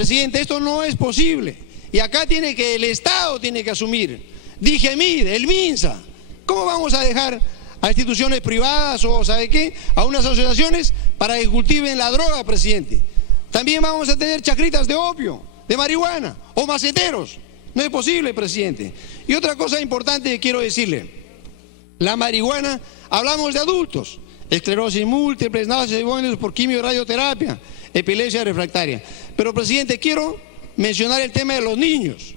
Presidente, esto no es posible. Y acá el Estado tiene que asumir. DIGEMID, el MINSA. ¿Cómo vamos a dejar a instituciones privadas o, ¿sabe qué?, a unas asociaciones para que cultiven la droga, presidente? También vamos a tener chacritas de opio, de marihuana o maceteros. No es posible, presidente. Y otra cosa importante que quiero decirle. La marihuana, hablamos de adultos. Esclerosis múltiple, náuseas por quimio y radioterapia, epilepsia refractaria. Pero, presidente, quiero mencionar el tema de los niños.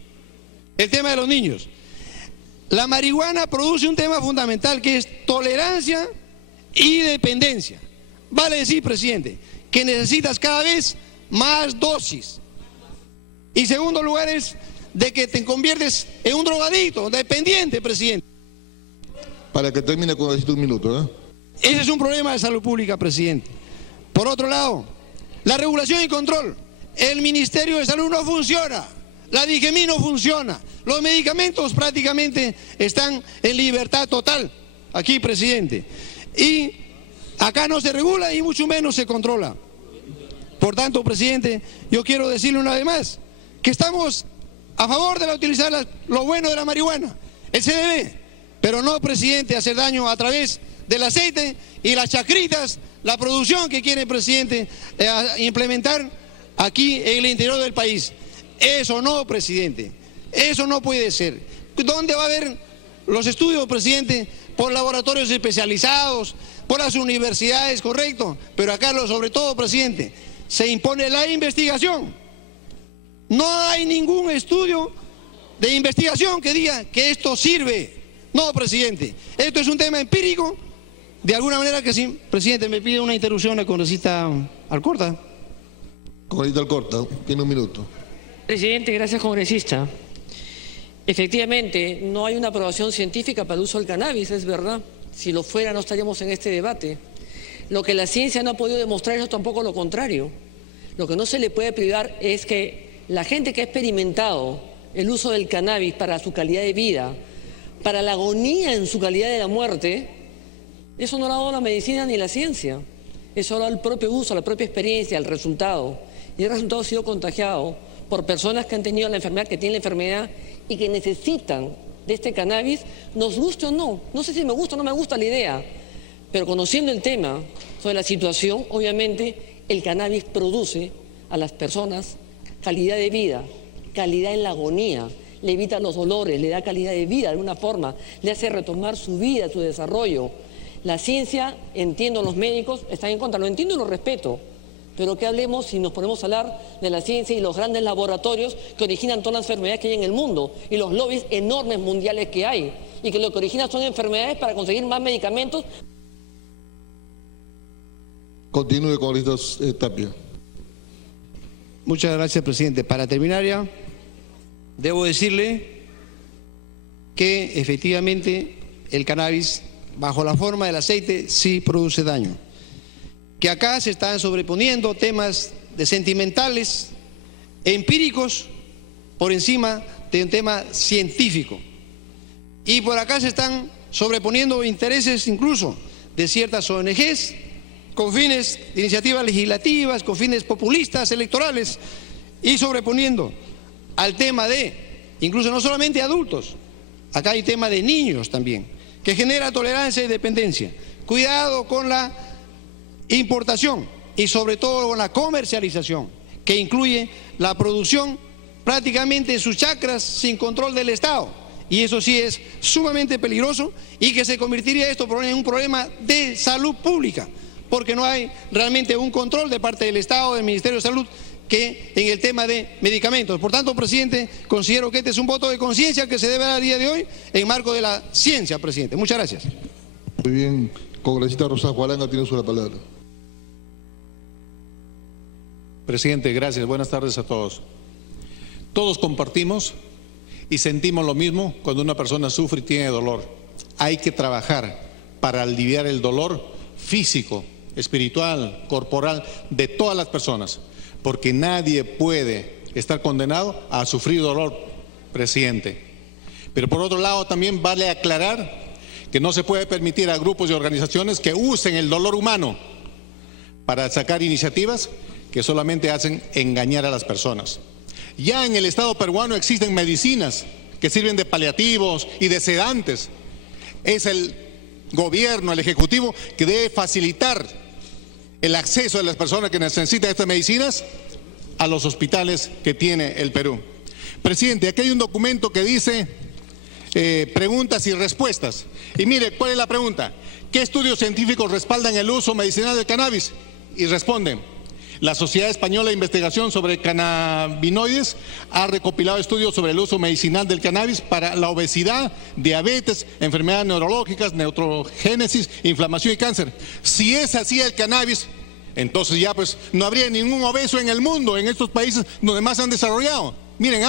El tema de los niños. La marihuana produce un tema fundamental que es tolerancia y dependencia. Vale decir, presidente, que necesitas cada vez más dosis. Y segundo lugar es de que te conviertes en un drogadicto, dependiente, presidente. Para que termine con un minuto, ¿eh? Ese es un problema de salud pública, presidente. Por otro lado, la regulación y control. El Ministerio de Salud no funciona. La DIGEMID no funciona. Los medicamentos prácticamente están en libertad total. Aquí, presidente. Y acá no se regula y mucho menos se controla. Por tanto, presidente, yo quiero decirle una vez más que estamos a favor de utilizar lo bueno de la marihuana, el CBD, pero no, presidente, hacer daño a través del aceite y las chacritas, la producción que quiere el presidente implementar aquí en el interior del país. Eso no, presidente, eso no puede ser. ¿Dónde va a haber los estudios, presidente? Por laboratorios especializados, por las universidades, correcto, pero acá sobre todo, presidente, se impone la investigación. No hay ningún estudio de investigación que diga que esto sirve. No, presidente, esto es un tema empírico. De alguna manera que sí, presidente, me pide una interrupción al congresista Alcorta. Congresista Alcorta, tiene un minuto. Presidente, gracias, congresista. Efectivamente, no hay una aprobación científica para el uso del cannabis, es verdad. Si lo fuera, no estaríamos en este debate. Lo que la ciencia no ha podido demostrar es tampoco lo contrario. Lo que no se le puede privar es que la gente que ha experimentado el uso del cannabis para su calidad de vida, para la agonía en su calidad de la muerte, eso no lo ha dado la medicina ni la ciencia. Eso lo ha dado el propio uso, la propia experiencia, el resultado. Y el resultado ha sido contagiado por personas que han tenido la enfermedad, que tienen la enfermedad y que necesitan de este cannabis, nos guste o no. No sé si me gusta o no me gusta la idea, pero conociendo el tema sobre la situación, obviamente el cannabis produce a las personas calidad de vida, calidad en la agonía, le evita los dolores, le da calidad de vida de alguna forma, le hace retomar su vida, su desarrollo. La ciencia, entiendo, los médicos están en contra, lo entiendo y lo respeto, pero que hablemos si nos ponemos a hablar de la ciencia y los grandes laboratorios que originan todas las enfermedades que hay en el mundo y los lobbies enormes mundiales que hay y que lo que originan son enfermedades para conseguir más medicamentos. Continúe, congresista Tapia. Muchas gracias, presidente. Para terminar ya, debo decirle que efectivamente el cannabis, bajo la forma del aceite, sí produce daño. Que acá se están sobreponiendo temas de sentimentales, empíricos, por encima de un tema científico. Y por acá se están sobreponiendo intereses incluso de ciertas ONGs, con fines de iniciativas legislativas, con fines populistas, electorales, y sobreponiendo al tema de, incluso no solamente adultos, acá hay tema de niños también, que genera tolerancia y dependencia. Cuidado con la importación y sobre todo con la comercialización, que incluye la producción prácticamente de sus chacras sin control del Estado. Y eso sí es sumamente peligroso y que se convertiría esto en un problema de salud pública, porque no hay realmente un control de parte del Estado, del Ministerio de Salud, que en el tema de medicamentos. Por tanto, presidente, considero que este es un voto de conciencia que se debe dar a día de hoy en marco de la ciencia, presidente. Muchas gracias. Muy bien, congresista Rosas Huaranga, tiene usted la palabra. Presidente, gracias. Buenas tardes a todos. Todos compartimos y sentimos lo mismo cuando una persona sufre y tiene dolor. Hay que trabajar para aliviar el dolor físico, espiritual, corporal de todas las personas, porque nadie puede estar condenado a sufrir dolor, presidente. Pero por otro lado también vale aclarar que no se puede permitir a grupos y organizaciones que usen el dolor humano para sacar iniciativas que solamente hacen engañar a las personas. Ya en el Estado peruano existen medicinas que sirven de paliativos y de sedantes. Es el gobierno, el ejecutivo, que debe facilitar el acceso de las personas que necesitan estas medicinas a los hospitales que tiene el Perú. Presidente, aquí hay un documento que dice preguntas y respuestas. Y mire, ¿cuál es la pregunta? ¿Qué estudios científicos respaldan el uso medicinal del cannabis? Y responden: la Sociedad Española de Investigación sobre Cannabinoides ha recopilado estudios sobre el uso medicinal del cannabis para la obesidad, diabetes, enfermedades neurológicas, neutrogénesis, inflamación y cáncer. Si es así el cannabis, entonces ya pues no habría ningún obeso en el mundo, en estos países donde más se han desarrollado. Miren,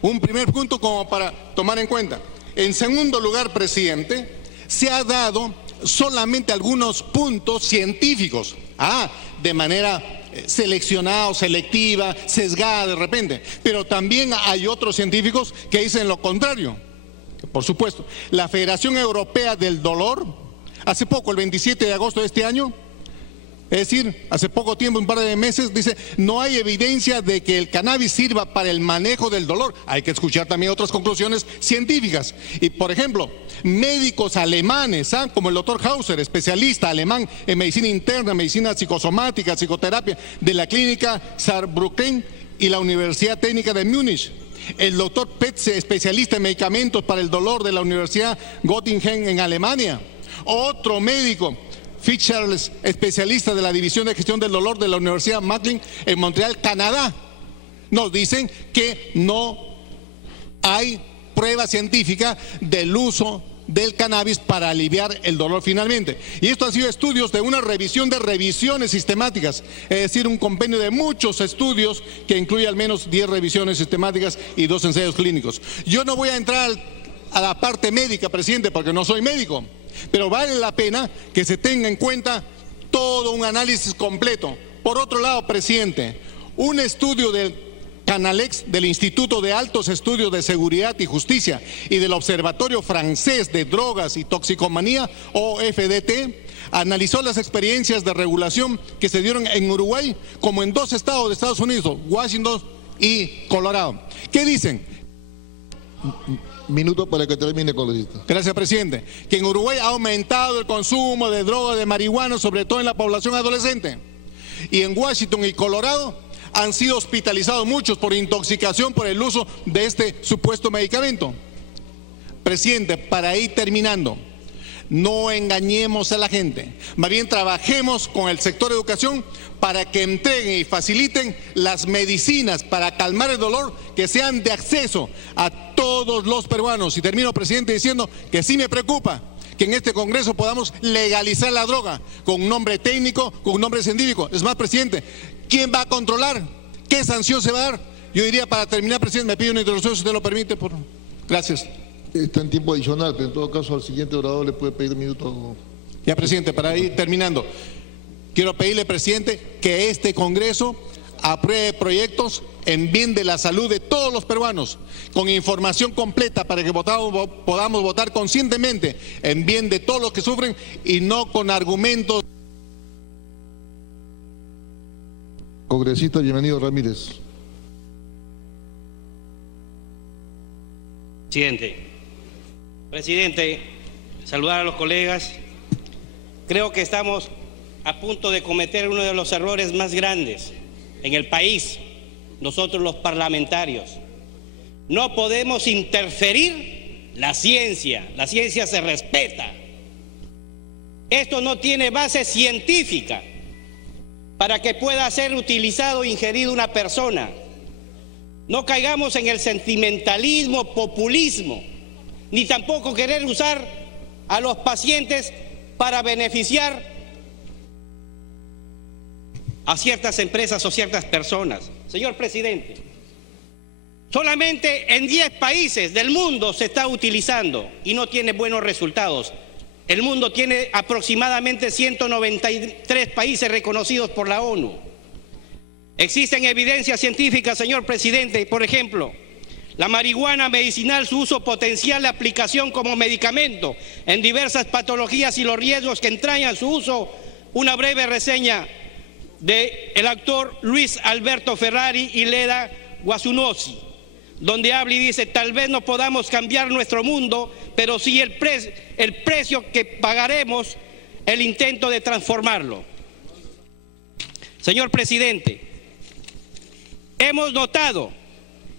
un primer punto como para tomar en cuenta. En segundo lugar, presidente, se ha dado solamente algunos puntos científicos, de manera seleccionada o selectiva, sesgada de repente, pero también hay otros científicos que dicen lo contrario. Por supuesto, la Federación Europea del Dolor, hace poco, el 27 de agosto de este año, es decir, hace poco tiempo, un par de meses, dice: no hay evidencia de que el cannabis sirva para el manejo del dolor. Hay que escuchar también otras conclusiones científicas. Y por ejemplo, médicos alemanes, como el doctor Hauser, especialista alemán en medicina interna, medicina psicosomática, psicoterapia, de la clínica Saarbrücken y la Universidad Técnica de Múnich. El doctor Petze, especialista en medicamentos para el dolor de la Universidad Göttingen en Alemania. Otro médico, Fitzgerald, especialista de la División de Gestión del Dolor de la Universidad Macklin en Montreal, Canadá, nos dicen que no hay prueba científica del uso del cannabis para aliviar el dolor finalmente. Y esto han sido estudios de una revisión de revisiones sistemáticas, es decir, un compendio de muchos estudios que incluye al menos 10 revisiones sistemáticas y 2 ensayos clínicos. Yo no voy a entrar a la parte médica, presidente, porque no soy médico, pero vale la pena que se tenga en cuenta todo un análisis completo. Por otro lado, presidente, un estudio del Canalex, del Instituto de Altos Estudios de Seguridad y Justicia y del Observatorio Francés de Drogas y Toxicomanía, OFDT, analizó las experiencias de regulación que se dieron en Uruguay como en 2 estados de Estados Unidos, Washington y Colorado. ¿Qué dicen? Minuto para que termine, congresista. Gracias, presidente. Que en Uruguay ha aumentado el consumo de droga, de marihuana, sobre todo en la población adolescente. Y en Washington y Colorado han sido hospitalizados muchos por intoxicación por el uso de este supuesto medicamento. Presidente, para ir terminando, no engañemos a la gente, más bien trabajemos con el sector de educación para que entreguen y faciliten las medicinas para calmar el dolor que sean de acceso a todos los peruanos. Y termino, presidente, diciendo que sí me preocupa que en este Congreso podamos legalizar la droga con un nombre técnico, con un nombre científico. Es más, presidente, ¿quién va a controlar? ¿Qué sanción se va a dar? Yo diría, para terminar, presidente, me pido una introducción, si usted lo permite. Gracias. Está en tiempo adicional, pero en todo caso al siguiente orador le puede pedir un minuto. Ya, presidente, para ir terminando, quiero pedirle, presidente, que este Congreso apruebe proyectos en bien de la salud de todos los peruanos, con información completa para que podamos votar conscientemente en bien de todos los que sufren y no con argumentos. Congresista Bienvenido Ramírez. Presidente, saludar a los colegas. Creo que estamos a punto de cometer uno de los errores más grandes en el país, nosotros los parlamentarios. No podemos interferir la ciencia se respeta. Esto no tiene base científica para que pueda ser utilizado e ingerido una persona. No caigamos en el sentimentalismo, populismo, ni tampoco querer usar a los pacientes para beneficiar a ciertas empresas o ciertas personas. Señor presidente, solamente en 10 países del mundo se está utilizando y no tiene buenos resultados. El mundo tiene aproximadamente 193 países reconocidos por la ONU. Existen evidencias científicas, señor presidente, por ejemplo, la marihuana medicinal, su uso potencial de aplicación como medicamento en diversas patologías y los riesgos que entrañan su uso. Una breve reseña del actor Luis Alberto Ferrari y Leda Guasunosi, donde habla y dice: tal vez no podamos cambiar nuestro mundo, pero sí el precio que pagaremos el intento de transformarlo. Señor presidente, hemos notado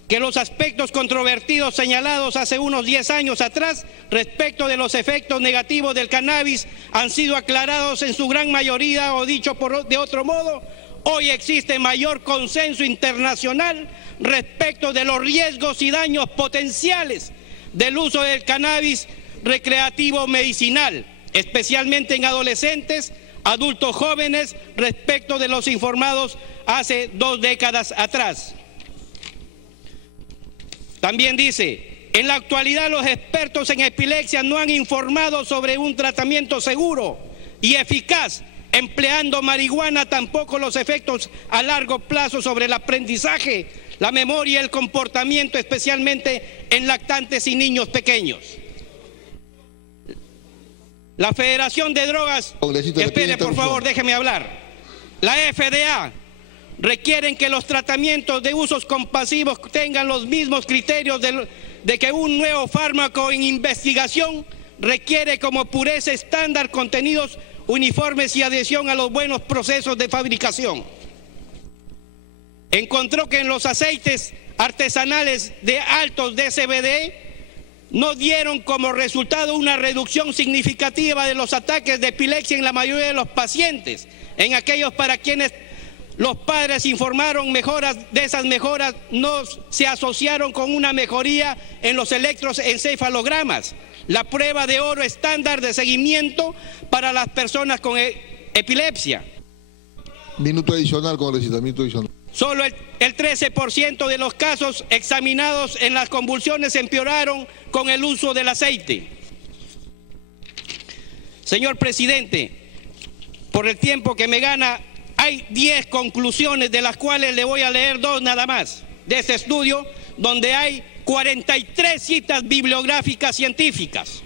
que los aspectos controvertidos señalados hace unos 10 años atrás respecto de los efectos negativos del cannabis han sido aclarados en su gran mayoría, o dicho de otro modo, hoy existe mayor consenso internacional respecto de los riesgos y daños potenciales del uso del cannabis recreativo medicinal, especialmente en adolescentes, adultos jóvenes, respecto de los informados hace 2 décadas atrás. También dice: en la actualidad los expertos en epilepsia no han informado sobre un tratamiento seguro y eficaz empleando marihuana, tampoco los efectos a largo plazo sobre el aprendizaje, la memoria y el comportamiento, especialmente en lactantes y niños pequeños. La Federación de Drogas, espere por favor, déjeme hablar. La FDA requieren que los tratamientos de usos compasivos tengan los mismos criterios de que un nuevo fármaco en investigación requiere, como pureza estándar, contenidos uniformes y adhesión a los buenos procesos de fabricación. Encontró que en los aceites artesanales de altos de CBD no dieron como resultado una reducción significativa de los ataques de epilepsia en la mayoría de los pacientes. En aquellos para quienes los padres informaron mejoras, de esas mejoras no se asociaron con una mejoría en los electroencefalogramas, la prueba de oro estándar de seguimiento para las personas con epilepsia. Minuto adicional, congresista, minuto adicional. Solo el 13% de los casos examinados en las convulsiones empeoraron con el uso del aceite. Señor presidente, por el tiempo que me gana, hay 10 conclusiones, de las cuales le voy a leer 2 nada más, de este estudio, donde hay 43 citas bibliográficas científicas.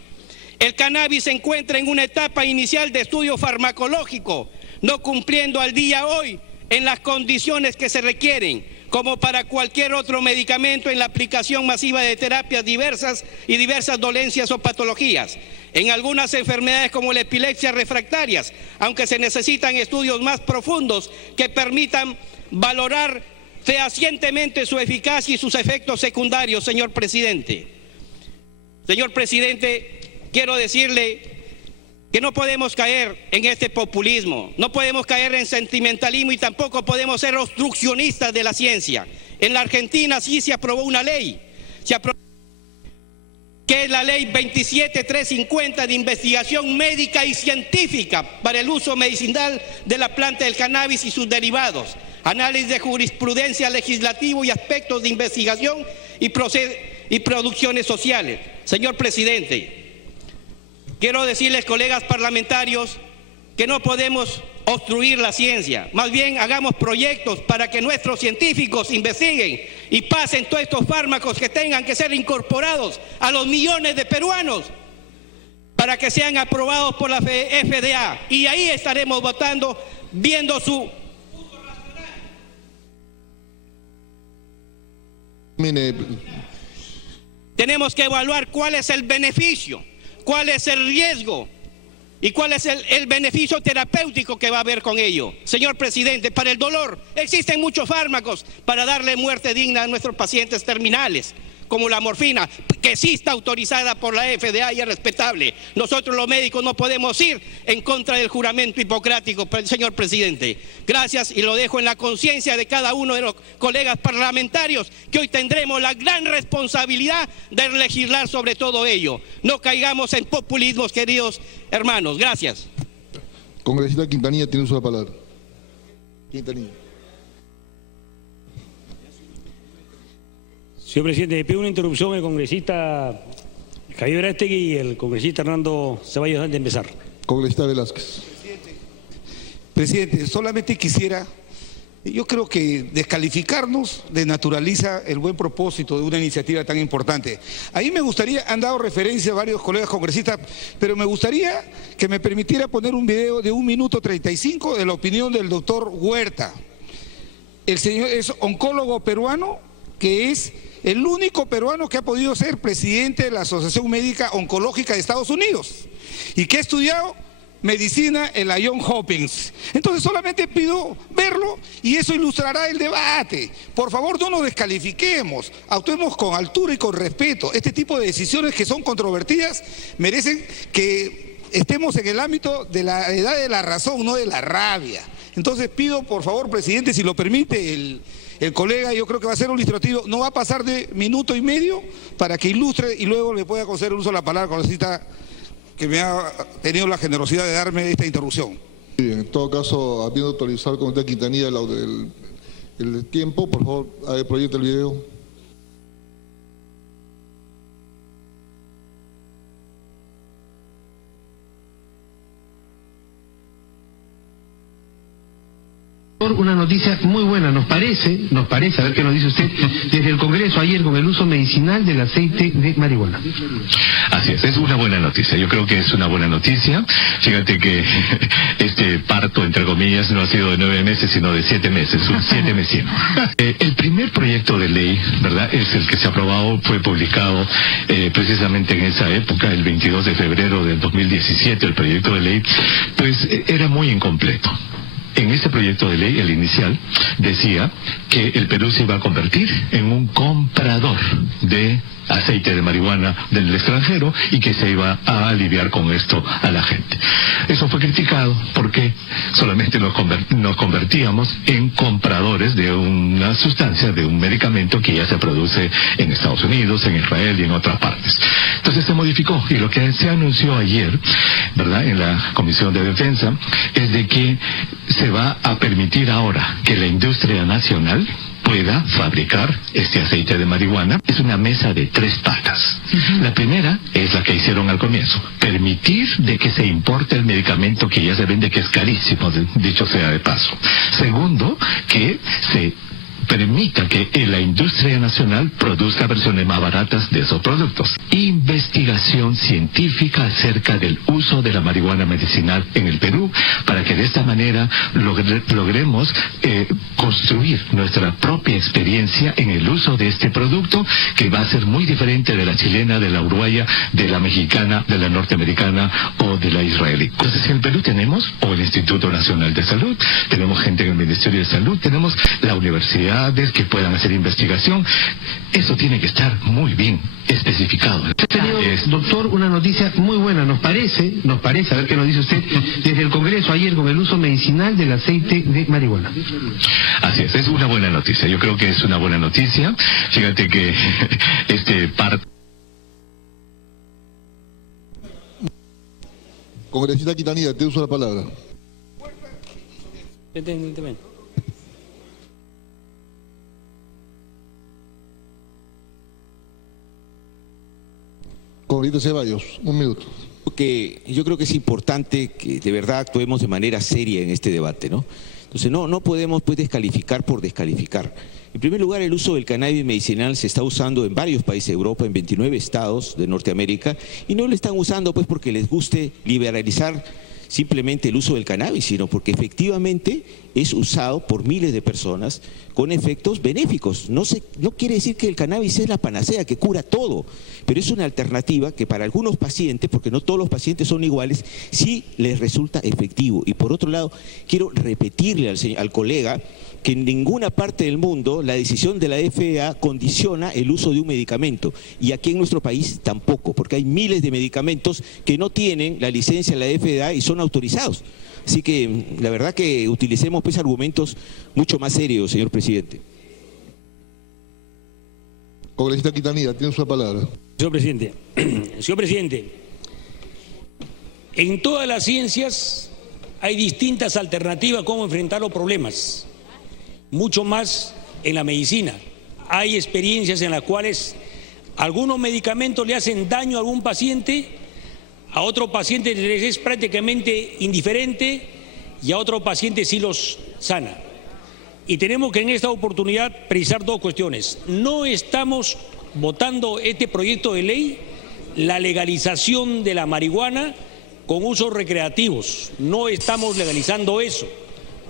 El cannabis se encuentra en una etapa inicial de estudio farmacológico, no cumpliendo al día hoy en las condiciones que se requieren, como para cualquier otro medicamento, en la aplicación masiva de terapias diversas y diversas dolencias o patologías. En algunas enfermedades como la epilepsia refractarias, aunque se necesitan estudios más profundos que permitan valorar fehacientemente su eficacia y sus efectos secundarios, señor presidente. Señor presidente, quiero decirle que no podemos caer en este populismo, no podemos caer en sentimentalismo y tampoco podemos ser obstruccionistas de la ciencia. En la Argentina sí se aprobó una ley, que es la ley 27350 de investigación médica y científica para el uso medicinal de la planta del cannabis y sus derivados, análisis de jurisprudencia legislativo y aspectos de investigación y producciones sociales. Señor presidente, quiero decirles, colegas parlamentarios, que no podemos obstruir la ciencia. Más bien, hagamos proyectos para que nuestros científicos investiguen y pasen todos estos fármacos que tengan que ser incorporados a los millones de peruanos para que sean aprobados por la FDA. Y ahí estaremos votando, viendo su uso racional. Tenemos que evaluar cuál es el beneficio, cuál es el riesgo y cuál es el beneficio terapéutico que va a haber con ello. Señor presidente, para el dolor existen muchos fármacos para darle muerte digna a nuestros pacientes terminales, como la morfina, que sí está autorizada por la FDA y es respetable. Nosotros los médicos no podemos ir en contra del juramento hipocrático, señor presidente. Gracias, y lo dejo en la conciencia de cada uno de los colegas parlamentarios, que hoy tendremos la gran responsabilidad de legislar sobre todo ello. No caigamos en populismos, queridos hermanos. Gracias. Congresista Quintanilla, tiene uso de la palabra. Quintanilla. Señor presidente, le pido una interrupción al congresista Javier Verástegui y el congresista Hernando Ceballos antes de empezar. Congresista Velázquez. Presidente, solamente quisiera Yo creo que descalificarnos desnaturaliza el buen propósito de una iniciativa tan importante. Ahí me gustaría, han dado referencia a varios colegas congresistas, pero me gustaría que me permitiera poner un video de 1 minuto 35 de la opinión del doctor Huerta. El señor es oncólogo peruano, que es el único peruano que ha podido ser presidente de la Asociación Médica Oncológica de Estados Unidos y que ha estudiado medicina en la Johns Hopkins. Entonces solamente pido verlo y eso ilustrará el debate. Por favor, no nos descalifiquemos, actuemos con altura y con respeto. Este tipo de decisiones que son controvertidas merecen que estemos en el ámbito de la edad de la razón, no de la rabia. Entonces pido, por favor, presidente, si lo permite el colega, yo creo que va a ser un ilustrativo, no va a pasar de 1,5 minutos para que ilustre y luego le pueda conceder el uso de la palabra congresista que me ha tenido la generosidad de darme esta interrupción. Bien, en todo caso, habiendo autorizado al Comité Quintanilla el tiempo, por favor, proyecta el video. Una noticia muy buena, nos parece, a ver qué nos dice usted, desde el Congreso ayer con el uso medicinal del aceite de marihuana. Así es una buena noticia, yo creo que es una buena noticia. Fíjate que este parto, entre comillas, no ha sido de 9 meses, sino de 7 meses, 7 meses. El primer proyecto de ley, ¿verdad?, es el que se ha aprobado, fue publicado precisamente en esa época, el 22 de febrero del 2017, el proyecto de ley, pues era muy incompleto. En este proyecto de ley, el inicial, decía que el Perú se iba a convertir en un comprador de aceite de marihuana del extranjero y que se iba a aliviar con esto a la gente. Eso fue criticado porque solamente nos convertíamos en compradores de una sustancia, de un medicamento que ya se produce en Estados Unidos, en Israel y en otras partes. Entonces se modificó y lo que se anunció ayer, ¿verdad?, en la Comisión de Defensa, es de que se va a permitir ahora que la industria nacional pueda fabricar este aceite de marihuana. Es una mesa de 3 patas. La primera es la que hicieron al comienzo, permitir de que se importe el medicamento que ya se vende, que es carísimo, dicho sea de paso. Segundo, que se permita que la industria nacional produzca versiones más baratas de esos productos. Investigación científica acerca del uso de la marihuana medicinal en el Perú, para que de esta manera logremos construir nuestra propia experiencia en el uso de este producto, que va a ser muy diferente de la chilena, de la uruguaya, de la mexicana, de la norteamericana o de la israelí. Entonces en el Perú tenemos el Instituto Nacional de Salud, tenemos gente en el Ministerio de Salud, tenemos la universidad que puedan hacer investigación. Eso tiene que estar muy bien especificado. Doctor, una noticia muy buena, nos parece, a ver qué nos dice usted, desde el Congreso ayer con el uso medicinal del aceite de marihuana. Así es una buena noticia, yo creo que es una buena noticia. Fíjate que este parto... Congresista Quintanilla, te uso la palabra. Congresista Ceballos, 1 minuto. Yo creo que es importante que de verdad actuemos de manera seria en este debate, ¿no? Entonces no podemos pues descalificar por descalificar. En primer lugar, el uso del cannabis medicinal se está usando en varios países de Europa, en 29 estados de Norteamérica, y no lo están usando pues porque les guste liberalizar simplemente el uso del cannabis, sino porque efectivamente es usado por miles de personas con efectos benéficos. No quiere decir que el cannabis es la panacea que cura todo, pero es una alternativa que para algunos pacientes, porque no todos los pacientes son iguales, sí les resulta efectivo. Y por otro lado, quiero repetirle al colega que en ninguna parte del mundo la decisión de la FDA condiciona el uso de un medicamento, y aquí en nuestro país tampoco, porque hay miles de medicamentos que no tienen la licencia de la FDA y son autorizados. Así que la verdad que utilicemos pues argumentos mucho más serios, señor presidente. Congresista Quintanilla, tiene su palabra. Señor presidente, en todas las ciencias hay distintas alternativas a cómo enfrentar los problemas, mucho más en la medicina. Hay experiencias en las cuales algunos medicamentos le hacen daño a algún paciente, a otro paciente les es prácticamente indiferente y a otro paciente sí los sana. Y tenemos que en esta oportunidad precisar dos cuestiones. No estamos votando este proyecto de ley, la legalización de la marihuana con usos recreativos. No estamos legalizando eso.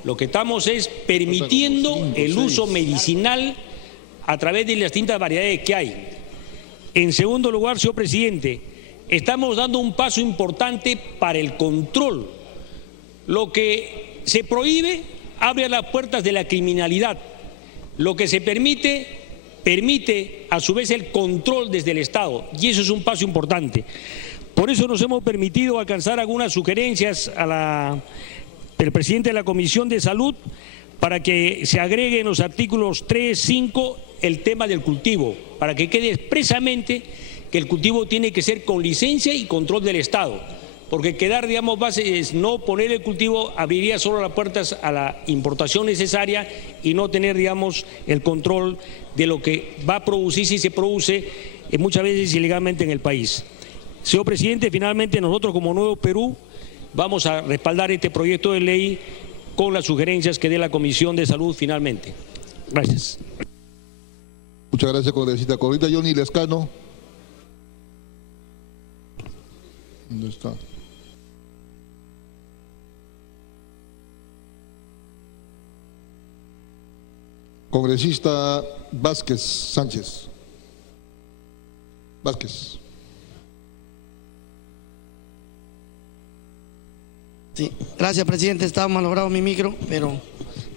Lo que estamos es permitiendo el uso medicinal a través de las distintas variedades que hay. En segundo lugar, señor presidente, estamos dando un paso importante para el control. Lo que se prohíbe abre las puertas de la criminalidad. Lo que se permite a su vez el control desde el Estado, y eso es un paso importante. Por eso nos hemos permitido alcanzar algunas sugerencias del presidente de la Comisión de Salud para que se agregue en los artículos 3, 5 el tema del cultivo, para que quede expresamente que el cultivo tiene que ser con licencia y control del Estado, porque quedar, digamos, bases, no poner el cultivo abriría solo las puertas a la importación necesaria y no tener, digamos, el control de lo que va a producir si se produce muchas veces ilegalmente en el país. Señor presidente, finalmente nosotros como Nuevo Perú vamos a respaldar este proyecto de ley con las sugerencias que dé la Comisión de Salud finalmente. Gracias. Muchas gracias, congresista. Congresista Johnny Lescano. ¿Dónde está? Congresista Vázquez Sánchez. Vázquez. Sí, gracias, presidente. Estaba malogrado mi micro, pero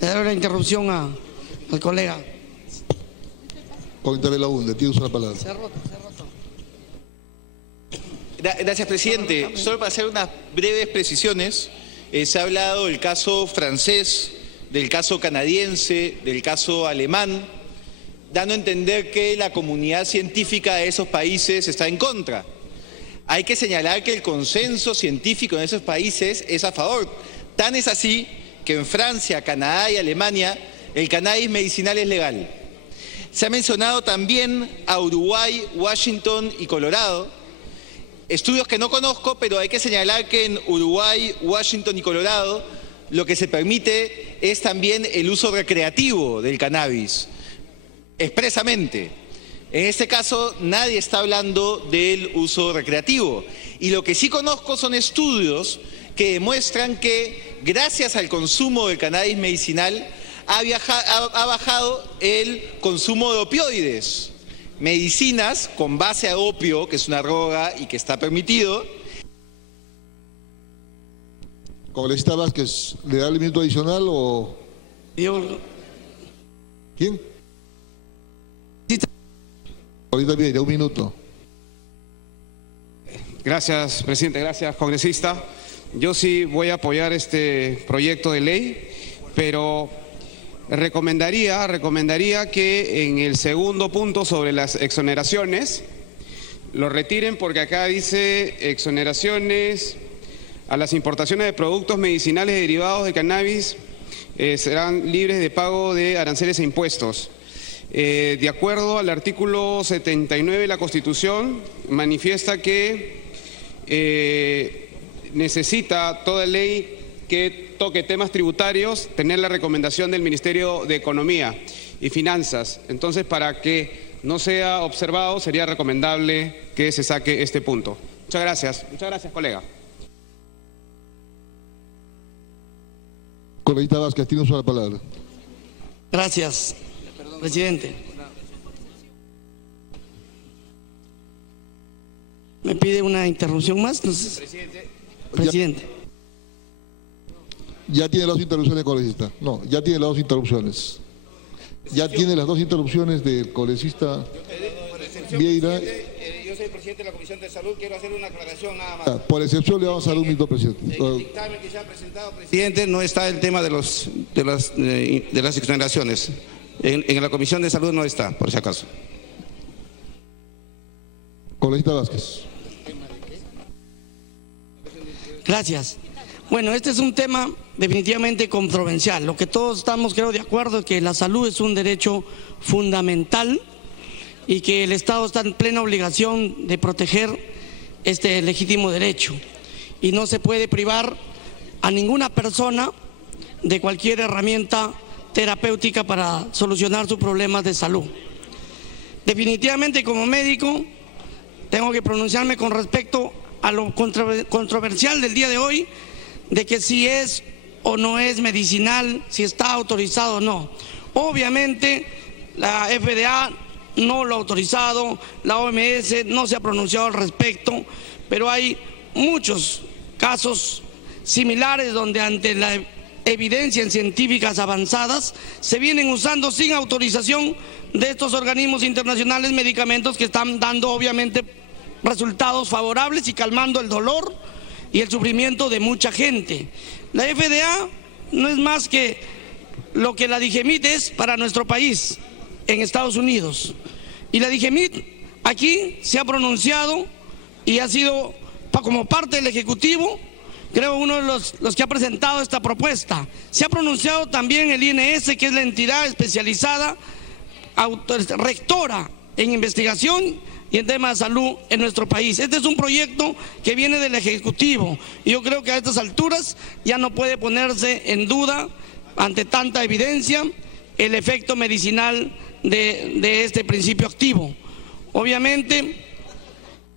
le doy la interrupción al colega. Congresista Belaúnde, tiene usted la palabra. Se ha roto. Gracias, presidente. Solo para hacer unas breves precisiones, se ha hablado del caso francés, del caso canadiense, del caso alemán, dando a entender que la comunidad científica de esos países está en contra. Hay que señalar que el consenso científico en esos países es a favor. Tan es así que en Francia, Canadá y Alemania el cannabis medicinal es legal. Se ha mencionado también a Uruguay, Washington y Colorado. Estudios que no conozco, pero hay que señalar que en Uruguay, Washington y Colorado lo que se permite es también el uso recreativo del cannabis, expresamente. En este caso nadie está hablando del uso recreativo. Y lo que sí conozco son estudios que demuestran que gracias al consumo del cannabis medicinal ha bajado el consumo de opioides, medicinas con base a opio, que es una droga y que está permitido. Congresista Vázquez, ¿le da el minuto adicional o...? ¿Quién? Ahorita viene, un minuto. Gracias, presidente. Gracias, congresista. Yo sí voy a apoyar este proyecto de ley, pero recomendaría que en el segundo punto sobre las exoneraciones lo retiren, porque acá dice exoneraciones a las importaciones de productos medicinales derivados de cannabis serán libres de pago de aranceles e impuestos. De acuerdo al artículo 79 de la Constitución, manifiesta que necesita toda ley que toque temas tributarios tener la recomendación del Ministerio de Economía y Finanzas. Entonces, para que no sea observado, sería recomendable que se saque este punto. Muchas gracias, colega. Congresista Vázquez, tiene usted la palabra. Gracias, presidente. ¿Me pide una interrupción más? Entonces, presidente. Ya tiene las dos interrupciones, congresista. No, ya tiene las dos interrupciones. Ya tiene las dos interrupciones del congresista Vieira. Yo soy presidente de la Comisión de Salud, quiero hacer una aclaración nada más. Por excepción le vamos a dar un minuto, presidente. En el dictamen que se ha presentado, presidente, no está el tema de las exoneraciones. En la Comisión de Salud no está, por si acaso. Congresista Vázquez. Gracias. Bueno, este es un tema definitivamente controversial. Lo que todos estamos, creo, de acuerdo es que la salud es un derecho fundamental y que el Estado está en plena obligación de proteger este legítimo derecho. Y no se puede privar a ninguna persona de cualquier herramienta terapéutica para solucionar sus problemas de salud. Definitivamente, como médico, tengo que pronunciarme con respecto a lo controversial del día de hoy, de que si es o no es medicinal, si está autorizado o no. Obviamente, la FDA no lo ha autorizado, la OMS no se ha pronunciado al respecto, pero hay muchos casos similares donde ante la evidencia en científicas avanzadas se vienen usando sin autorización de estos organismos internacionales medicamentos que están dando obviamente resultados favorables y calmando el dolor y el sufrimiento de mucha gente. La FDA no es más que lo que la DIGEMIT es para nuestro país en Estados Unidos. Y la DIGEMIT aquí se ha pronunciado y ha sido como parte del Ejecutivo, creo uno de los que ha presentado esta propuesta. Se ha pronunciado también el INS, que es la entidad especializada, rectora en investigación y en temas de salud en nuestro país. Este es un proyecto que viene del Ejecutivo y yo creo que a estas alturas ya no puede ponerse en duda, ante tanta evidencia, el efecto medicinal de este principio activo. Obviamente,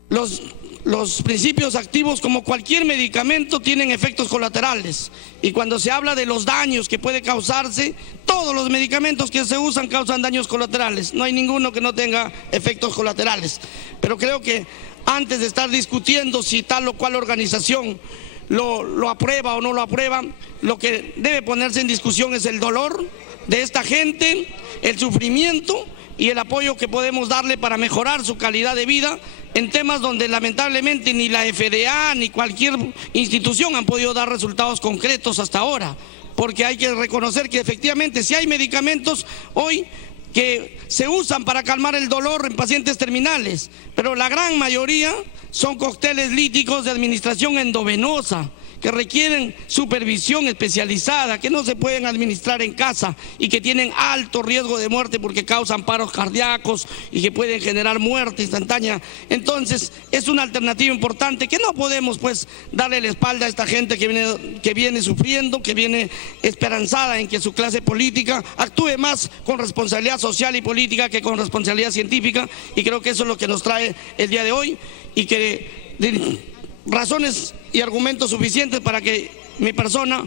los principios activos, como cualquier medicamento, tienen efectos colaterales. Y cuando se habla de los daños que puede causarse, todos los medicamentos que se usan causan daños colaterales. No hay ninguno que no tenga efectos colaterales. Pero creo que antes de estar discutiendo si tal o cual organización lo aprueba o no lo aprueba, lo que debe ponerse en discusión es el dolor de esta gente, el sufrimiento y el apoyo que podemos darle para mejorar su calidad de vida en temas donde lamentablemente ni la FDA ni cualquier institución han podido dar resultados concretos hasta ahora, porque hay que reconocer que efectivamente si hay medicamentos hoy que se usan para calmar el dolor en pacientes terminales, pero la gran mayoría son cócteles líticos de administración endovenosa, que requieren supervisión especializada, que no se pueden administrar en casa y que tienen alto riesgo de muerte porque causan paros cardíacos y que pueden generar muerte instantánea. Entonces, es una alternativa importante que no podemos pues darle la espalda a esta gente que viene sufriendo, que viene esperanzada en que su clase política actúe más con responsabilidad social y política que con responsabilidad científica, y creo que eso es lo que nos trae el día de hoy y que razones y argumentos suficientes para que mi persona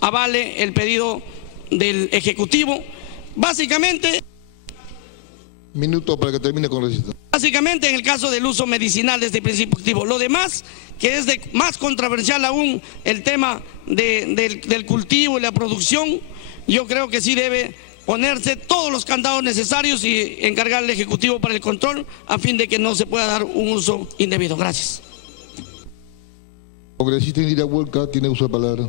avale el pedido del Ejecutivo. Básicamente... Minuto para que termine, congresista. Básicamente en el caso del uso medicinal de este principio activo. Lo demás, que es más controversial aún, el tema del cultivo y la producción, yo creo que sí debe ponerse todos los candados necesarios y encargar al Ejecutivo para el control a fin de que no se pueda dar un uso indebido. Gracias. Congresista Indira Huelca tiene uso de palabra.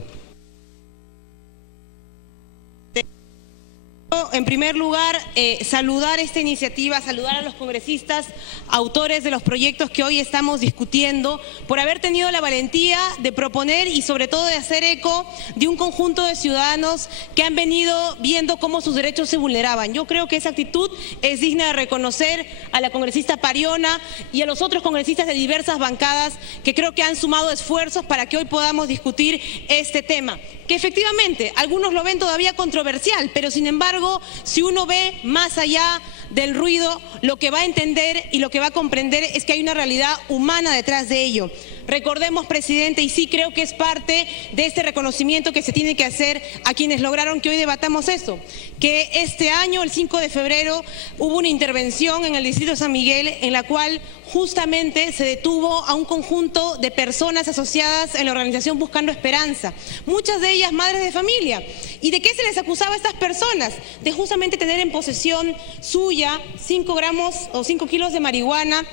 En primer lugar, saludar esta iniciativa, saludar a los congresistas, autores de los proyectos que hoy estamos discutiendo, por haber tenido la valentía de proponer y sobre todo de hacer eco de un conjunto de ciudadanos que han venido viendo cómo sus derechos se vulneraban. Yo creo que esa actitud es digna de reconocer a la congresista Pariona y a los otros congresistas de diversas bancadas que creo que han sumado esfuerzos para que hoy podamos discutir este tema, que efectivamente algunos lo ven todavía controversial, pero sin embargo, si uno ve más allá del ruido, lo que va a entender y lo que va a comprender es que hay una realidad humana detrás de ello. Recordemos, presidente, y sí creo que es parte de este reconocimiento que se tiene que hacer a quienes lograron que hoy debatamos esto, que este año, el 5 de febrero, hubo una intervención en el distrito de San Miguel en la cual justamente se detuvo a un conjunto de personas asociadas en la organización Buscando Esperanza, muchas de ellas madres de familia. ¿Y de qué se les acusaba a estas personas? De justamente tener en posesión suya 5 gramos o 5 kilos de marihuana,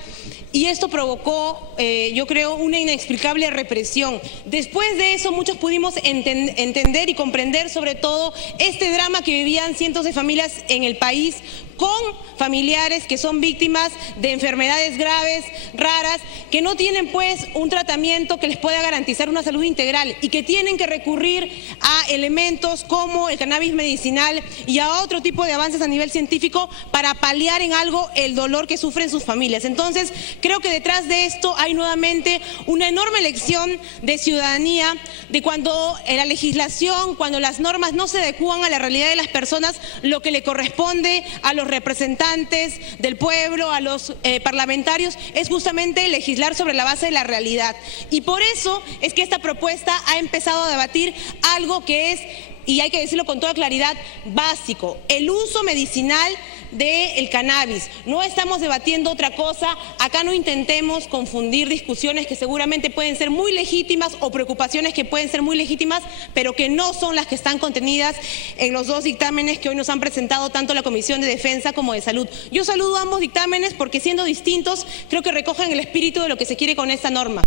y esto provocó, yo creo, una inexplicable represión. Después de eso, muchos pudimos entender y comprender sobre todo este drama que vivían cientos de familias en el país con familiares que son víctimas de enfermedades graves, raras, que no tienen pues un tratamiento que les pueda garantizar una salud integral y que tienen que recurrir a elementos como el cannabis medicinal y a otro tipo de avances a nivel científico para paliar en algo el dolor que sufren sus familias. Entonces, creo que detrás de esto hay nuevamente una enorme lección de ciudadanía, de cuando la legislación, cuando las normas no se adecúan a la realidad de las personas, lo que le corresponde a los representantes del pueblo, a los parlamentarios, es justamente legislar sobre la base de la realidad. Y por eso es que esta propuesta ha empezado a debatir algo que es, y hay que decirlo con toda claridad, básico: el uso medicinal del cannabis. No estamos debatiendo otra cosa. Acá no intentemos confundir discusiones que seguramente pueden ser muy legítimas o preocupaciones que pueden ser muy legítimas, pero que no son las que están contenidas en los dos dictámenes que hoy nos han presentado tanto la Comisión de Defensa como de Salud. Yo saludo ambos dictámenes porque, siendo distintos, creo que recogen el espíritu de lo que se quiere con esta norma.